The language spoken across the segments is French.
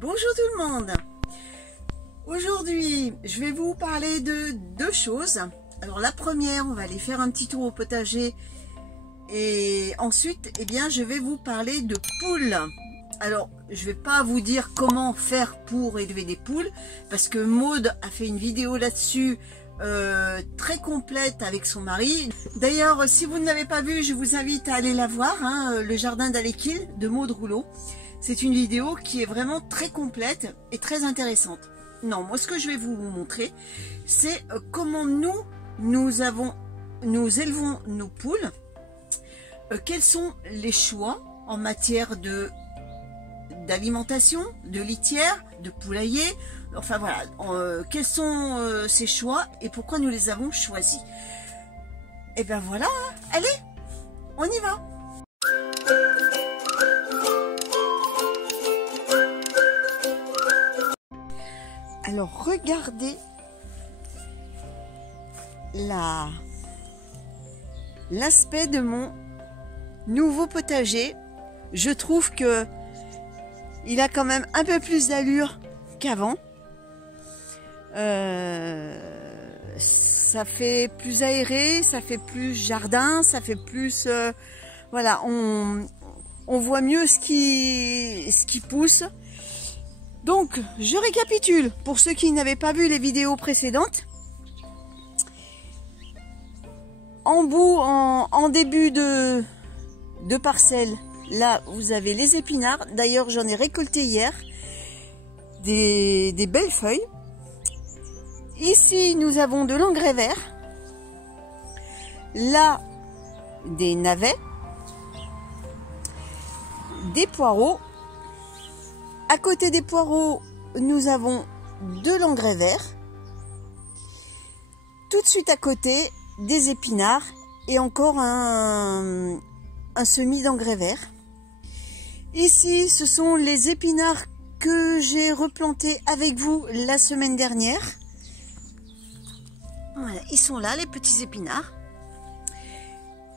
Bonjour tout le monde. Aujourd'hui, je vais vous parler de deux choses. Alors la première, on va aller faire un petit tour au potager et ensuite, je vais vous parler de poules. Alors, je vais pas vous dire comment faire pour élever des poules parce que Maud a fait une vidéo là-dessus très complète avec son mari. D'ailleurs, si vous ne l'avez pas vue, je vous invite à aller la voir, le jardin d'Alekil de Maud Rouleau. C'est une vidéo qui est vraiment très complète et très intéressante. Non, moi ce que je vais vous montrer, c'est comment nous élevons nos poules, quels sont les choix en matière d'alimentation, de litière, de poulailler, enfin voilà, quels sont ces choix et pourquoi nous les avons choisis. Et ben voilà, allez, on y va. Alors regardez l'aspect de mon nouveau potager. Je trouve que il a quand même un peu plus d'allure qu'avant. Ça fait plus aéré, ça fait plus jardin, ça fait plus voilà, on voit mieux ce qui pousse. Donc, je récapitule pour ceux qui n'avaient pas vu les vidéos précédentes. En début de parcelle, là, vous avez les épinards. D'ailleurs, j'en ai récolté hier des belles feuilles. Ici, nous avons de l'engrais vert. Là, des navets, des poireaux. À côté des poireaux, nous avons de l'engrais vert. Tout de suite à côté, des épinards et encore un semis d'engrais vert. Ici, ce sont les épinards que j'ai replantés avec vous la semaine dernière. Voilà, ils sont là, les petits épinards.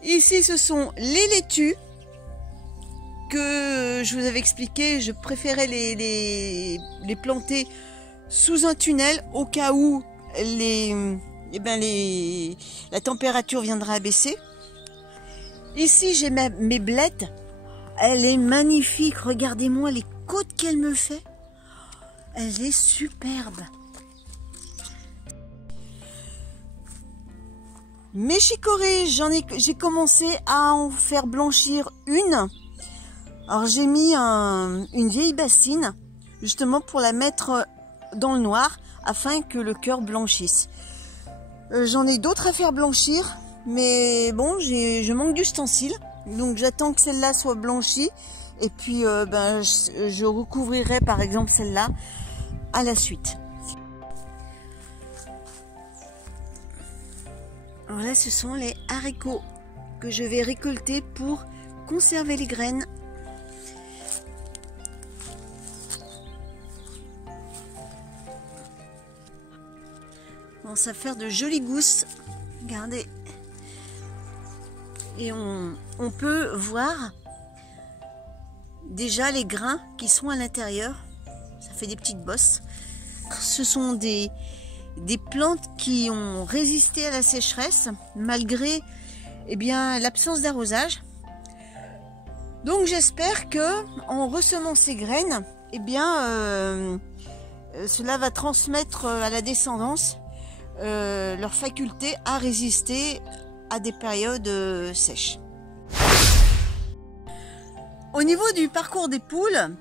Ici, ce sont les laitues que je vous avais expliqué, je préférais les planter sous un tunnel au cas où la température viendra à baisser. Ici, j'ai mes blettes. Elle est magnifique. Regardez-moi les côtes qu'elle me fait. Elle est superbe. Mes chicorées, j'ai commencé à en faire blanchir une. Alors j'ai mis une vieille bassine justement pour la mettre dans le noir afin que le cœur blanchisse. J'en ai d'autres à faire blanchir, mais bon, je manque d'ustensiles, donc j'attends que celle-là soit blanchie et puis je recouvrirai par exemple celle-là à la suite. Alors là, ce sont les haricots que je vais récolter pour conserver les graines. On va faire de jolies gousses, regardez, et on peut voir déjà les grains qui sont à l'intérieur, ça fait des petites bosses. Ce sont des plantes qui ont résisté à la sécheresse malgré l'absence d'arrosage. Donc j'espère que en ressemant ces graines, cela va transmettre à la descendance leur faculté à résister à des périodes sèches. Au niveau du parcours des poules,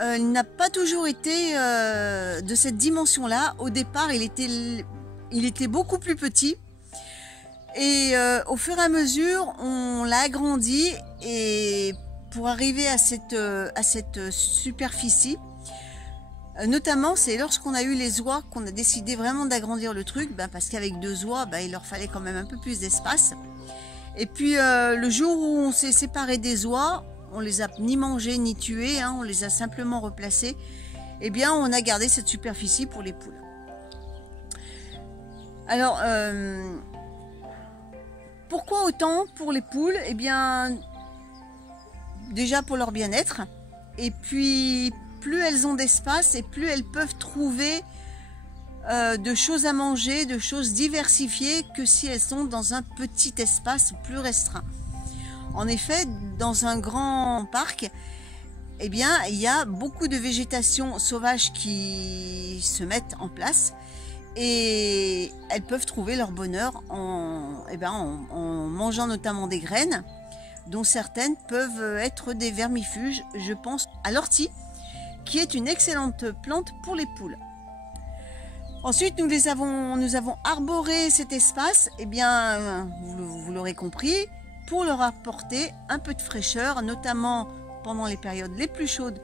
il n'a pas toujours été de cette dimension-là. Au départ, il était beaucoup plus petit. Et au fur et à mesure, on l'a agrandi. Et pour arriver à cette superficie, notamment, c'est lorsqu'on a eu les oies qu'on a décidé vraiment d'agrandir le truc, parce qu'avec 2 oies, il leur fallait quand même un peu plus d'espace. Et puis, le jour où on s'est séparé des oies, on les a ni mangées ni tuées, on les a simplement replacées. On a gardé cette superficie pour les poules. Alors, pourquoi autant pour les poules? Déjà pour leur bien-être, et puis plus elles ont d'espace et plus elles peuvent trouver de choses à manger, de choses diversifiées que si elles sont dans un petit espace plus restreint. En effet, dans un grand parc, eh bien, il y a beaucoup de végétation sauvage qui se mettent en place et elles peuvent trouver leur bonheur en mangeant notamment des graines, dont certaines peuvent être des vermifuges. Je pense à l'ortie, qui est une excellente plante pour les poules. Ensuite, nous avons arboré cet espace, eh bien, vous l'aurez compris, pour leur apporter un peu de fraîcheur, notamment pendant les périodes les plus chaudes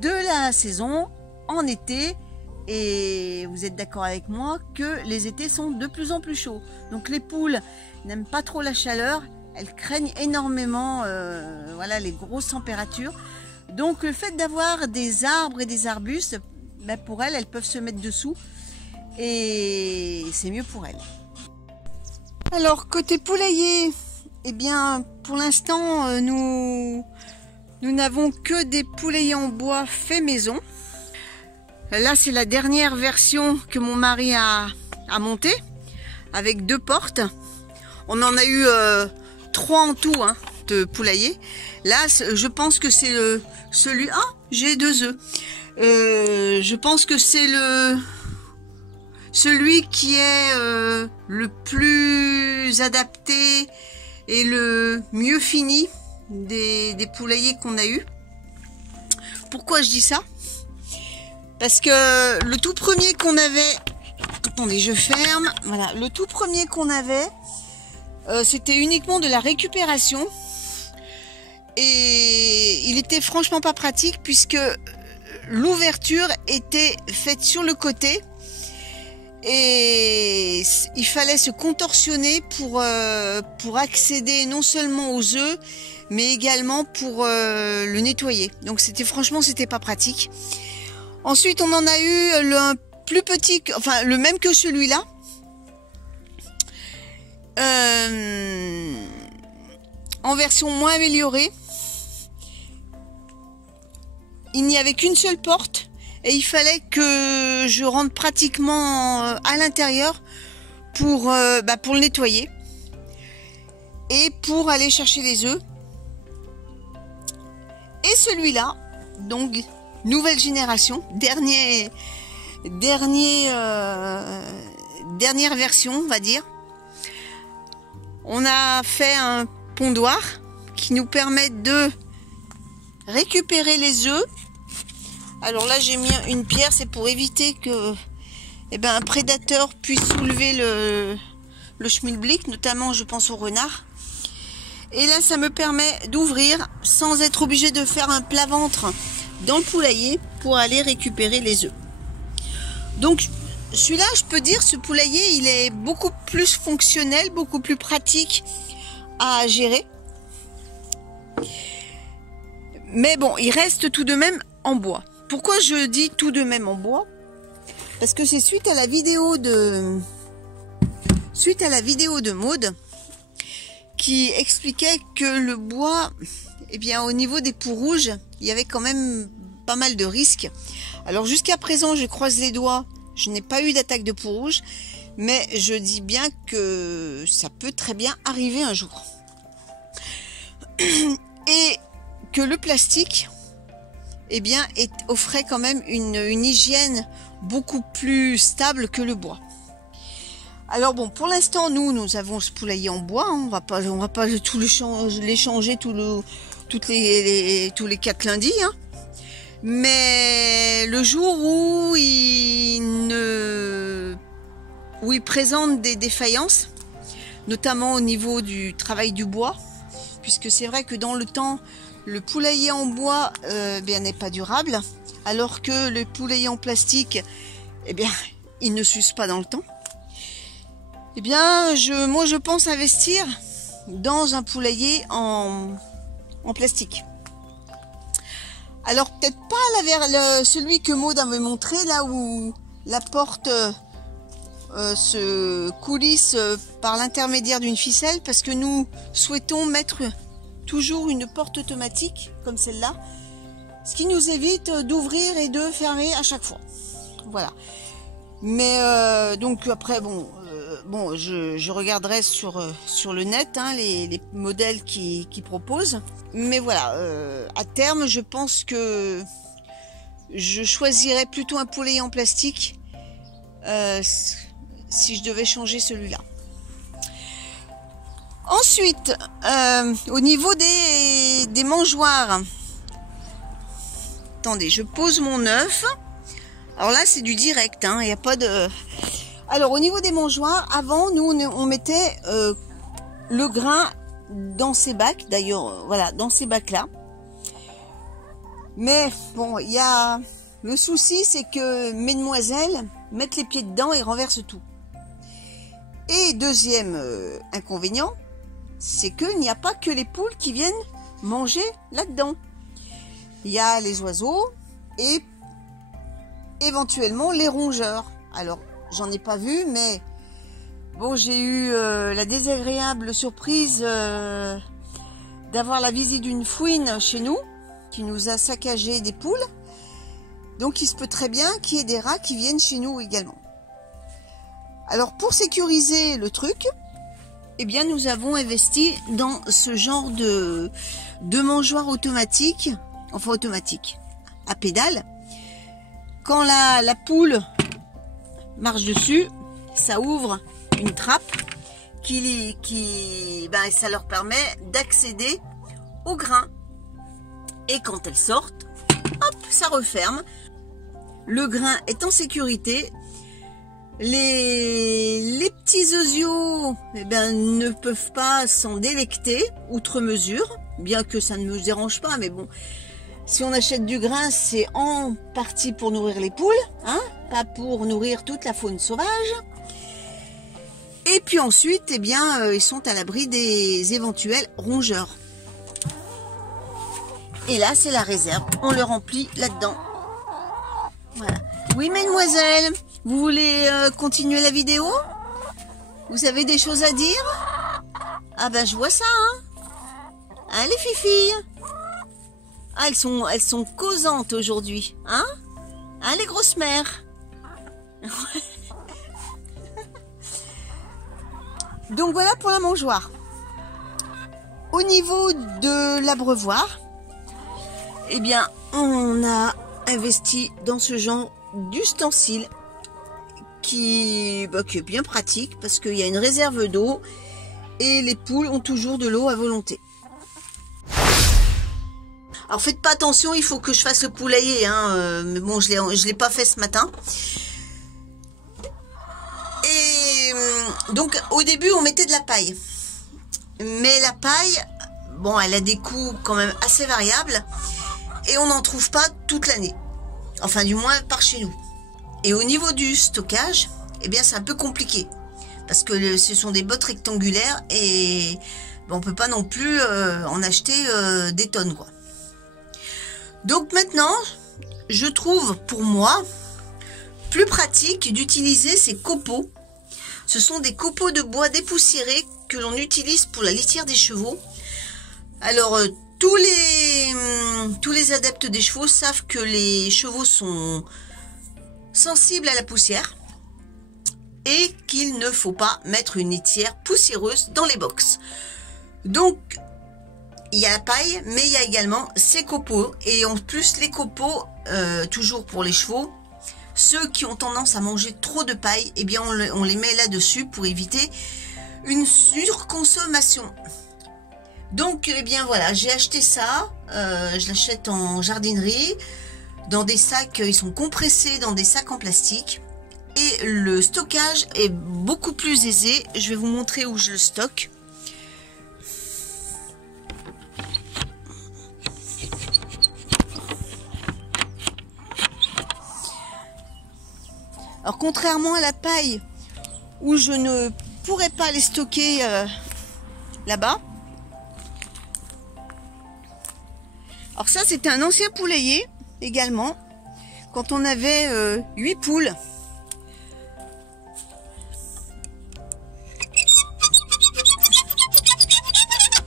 de la saison, en été. Et vous êtes d'accord avec moi que les étés sont de plus en plus chauds. Donc les poules n'aiment pas trop la chaleur, elles craignent énormément voilà, les grosses températures. Donc le fait d'avoir des arbres et des arbustes, ben, pour elles peuvent se mettre dessous et c'est mieux pour elles. Alors côté poulailler, eh bien pour l'instant nous n'avons que des poulaillers en bois fait maison. Là c'est la dernière version que mon mari a montée avec 2 portes. On en a eu 3 en tout hein, de poulailler. Là je pense que c'est celui... Ah, j'ai 2 œufs. Je pense que c'est celui qui est le plus adapté et le mieux fini des poulaillers qu'on a eu. Pourquoi je dis ça? Parce que le tout premier qu'on avait... Attendez, je ferme. Voilà, le tout premier qu'on avait, c'était uniquement de la récupération. Et il était franchement pas pratique puisque l'ouverture était faite sur le côté. Et il fallait se contorsionner pour accéder non seulement aux œufs, mais également pour le nettoyer. Donc c'était pas pratique. Ensuite, on en a eu un plus petit, enfin le même que celui-là. En version moins améliorée. Il n'y avait qu'une seule porte. Et il fallait que je rentre pratiquement à l'intérieur pour le nettoyer et pour aller chercher les œufs. Et celui-là, donc nouvelle génération, dernière version, on va dire. On a fait un pondoir qui nous permet de récupérer les œufs. Alors là j'ai mis une pierre, c'est pour éviter que un prédateur puisse soulever le schmilblick, notamment je pense au renard. Et là ça me permet d'ouvrir sans être obligé de faire un plat-ventre dans le poulailler pour aller récupérer les œufs. Donc celui-là, je peux dire, ce poulailler il est beaucoup plus fonctionnel, beaucoup plus pratique à gérer. Mais bon, il reste tout de même en bois. Pourquoi je dis tout de même en bois? Parce que c'est suite à la vidéo de Maud qui expliquait que le bois, eh bien au niveau des poux rouges, il y avait quand même pas mal de risques. Alors jusqu'à présent, je croise les doigts, je n'ai pas eu d'attaque de poux rouges, mais je dis bien que ça peut très bien arriver un jour. Et que le plastique, eh bien, offrait quand même une hygiène beaucoup plus stable que le bois. Alors bon, pour l'instant, nous avons ce poulailler en bois. Hein, on va pas tout les changer tous les 4 lundis. Hein. Mais le jour où il présente des défaillances, notamment au niveau du travail du bois, puisque c'est vrai que dans le temps, le poulailler en bois n'est pas durable, alors que le poulailler en plastique, il ne s'use pas dans le temps. Moi je pense investir dans un poulailler en plastique. Alors peut-être pas celui que Maud avait montré, là où la porte se coulisse par l'intermédiaire d'une ficelle, parce que nous souhaitons mettre toujours une porte automatique comme celle-là. ce qui nous évite d'ouvrir et de fermer à chaque fois. Voilà. Mais donc après bon, je regarderai sur le net hein, les modèles qui proposent. Mais voilà, à terme, je pense que je choisirais plutôt un poulailler en plastique si je devais changer celui-là. Ensuite, au niveau des mangeoires, attendez, je pose mon œuf. Alors là, c'est du direct, hein, il n'y a pas de... Alors, au niveau des mangeoires, avant, nous, on mettait le grain dans ces bacs, d'ailleurs, voilà, dans ces bacs-là. Mais, bon, il y a... Le souci, c'est que mesdemoiselles mettent les pieds dedans et renversent tout. Et deuxième inconvénient, c'est qu'il n'y a pas que les poules qui viennent manger là-dedans. Il y a les oiseaux et éventuellement les rongeurs. Alors, j'en ai pas vu, mais bon, j'ai eu la désagréable surprise d'avoir la visite d'une fouine chez nous qui nous a saccagé des poules. Donc, il se peut très bien qu'il y ait des rats qui viennent chez nous également. Alors, pour sécuriser le truc, eh bien, nous avons investi dans ce genre de mangeoire automatique, enfin automatique, à pédale. Quand la poule marche dessus, ça ouvre une trappe ben, ça leur permet d'accéder au grain. Et quand elles sortent, hop, ça referme. Le grain est en sécurité. Les petits osios eh ben, ne peuvent pas s'en délecter outre mesure, bien que ça ne me dérange pas, mais bon, si on achète du grain, c'est en partie pour nourrir les poules, hein, pas pour nourrir toute la faune sauvage. Et puis ensuite, eh bien, ils sont à l'abri des éventuels rongeurs. Et là, c'est la réserve, on le remplit là-dedans. Voilà. Oui, mesdemoiselles, vous voulez continuer la vidéo? Vous avez des choses à dire? Ah ben, je vois ça, hein. Hein, les filles? Ah, elles sont causantes aujourd'hui, hein? Hein, les grosses mères? Donc voilà pour la mangeoire. Au niveau de l'abreuvoir, eh bien, on a investi dans ce genre d'ustensile qui est bien pratique parce qu'il y a une réserve d'eau et les poules ont toujours de l'eau à volonté. Alors faites pas attention, il faut que je fasse le poulailler, hein, mais bon, je l'ai pas fait ce matin. Et donc au début on mettait de la paille, mais la paille, bon, elle a des coûts quand même assez variables et on n'en trouve pas toute l'année, enfin du moins par chez nous. Et au niveau du stockage, eh bien c'est un peu compliqué parce que ce sont des bottes rectangulaires et bon, on peut pas non plus en acheter des tonnes, quoi. Donc maintenant, je trouve pour moi plus pratique d'utiliser ces copeaux. Ce sont des copeaux de bois dépoussiérés que l'on utilise pour la litière des chevaux. Alors, tous les adeptes des chevaux savent que les chevaux sont sensibles à la poussière et qu'il ne faut pas mettre une litière poussiéreuse dans les box. Donc, il y a la paille, mais il y a également ces copeaux. Et en plus, les copeaux, toujours pour les chevaux, ceux qui ont tendance à manger trop de paille, eh bien on les met là-dessus pour éviter une surconsommation. Donc, eh bien voilà, j'ai acheté ça. Je l'achète en jardinerie, dans des sacs, ils sont compressés dans des sacs en plastique. Et le stockage est beaucoup plus aisé. Je vais vous montrer où je le stocke. Alors contrairement à la paille où je ne pourrais pas les stocker là-bas. Alors ça, c'était un ancien poulailler également, quand on avait 8 poules.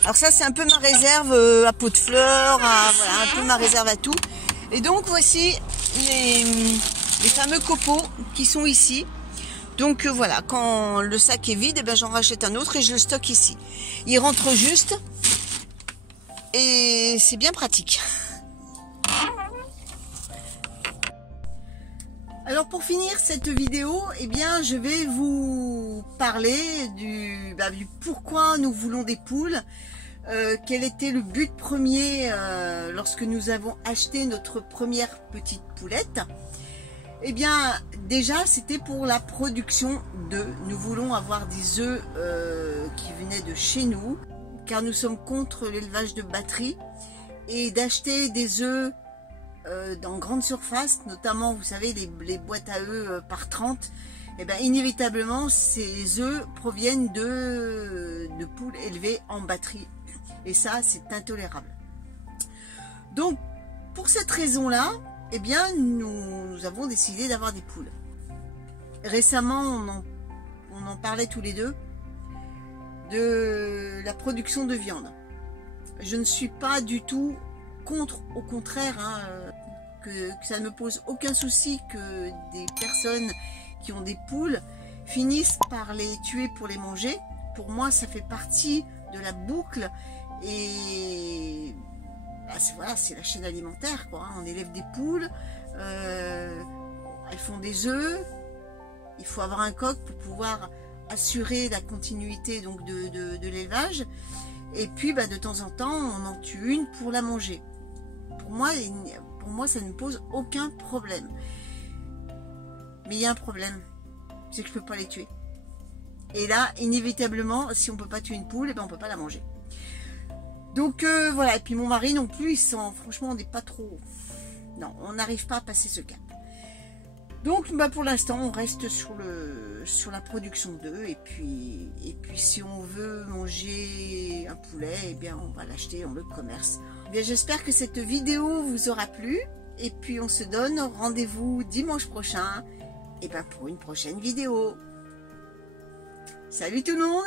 Alors ça, c'est un peu ma réserve à pot de fleurs, voilà, un peu ma réserve à tout. Et donc voici les fameux copeaux qui sont ici. Donc voilà, quand le sac est vide, eh ben, j'en rachète un autre et je le stocke ici. Il rentre juste et c'est bien pratique. Alors pour finir cette vidéo, eh bien je vais vous parler du pourquoi nous voulons des poules, quel était le but premier lorsque nous avons acheté notre première petite poulette. Eh bien déjà c'était pour la production d'œufs. Nous voulons avoir des œufs qui venaient de chez nous, car nous sommes contre l'élevage de batterie et d'acheter des œufs dans grande surface, notamment vous savez les boîtes à œufs par 30, et bien inévitablement ces œufs proviennent de poules élevées en batterie et ça c'est intolérable. Donc pour cette raison là, eh bien nous avons décidé d'avoir des poules. Récemment on en parlait tous les deux de la production de viande. Je ne suis pas du tout contre, au contraire, hein, que ça ne me pose aucun souci que des personnes qui ont des poules finissent par les tuer pour les manger. Pour moi, ça fait partie de la boucle et voilà, c'est la chaîne alimentaire, quoi. On élève des poules, elles font des œufs, il faut avoir un coq pour pouvoir assurer la continuité donc de l'élevage. Et puis de temps en temps, on en tue une pour la manger. Pour moi, ça ne pose aucun problème. Mais il y a un problème, c'est que je ne peux pas les tuer. Et là, inévitablement, si on ne peut pas tuer une poule, on ne peut pas la manger. Donc voilà, et puis mon mari non plus, franchement, on n'est pas trop... Non, on n'arrive pas à passer ce cap. Donc pour l'instant, on reste sur la production d'œufs. Et puis si on veut manger un poulet, eh bien on va l'acheter dans le commerce. J'espère que cette vidéo vous aura plu. Et puis on se donne rendez-vous dimanche prochain pour une prochaine vidéo. Salut tout le monde!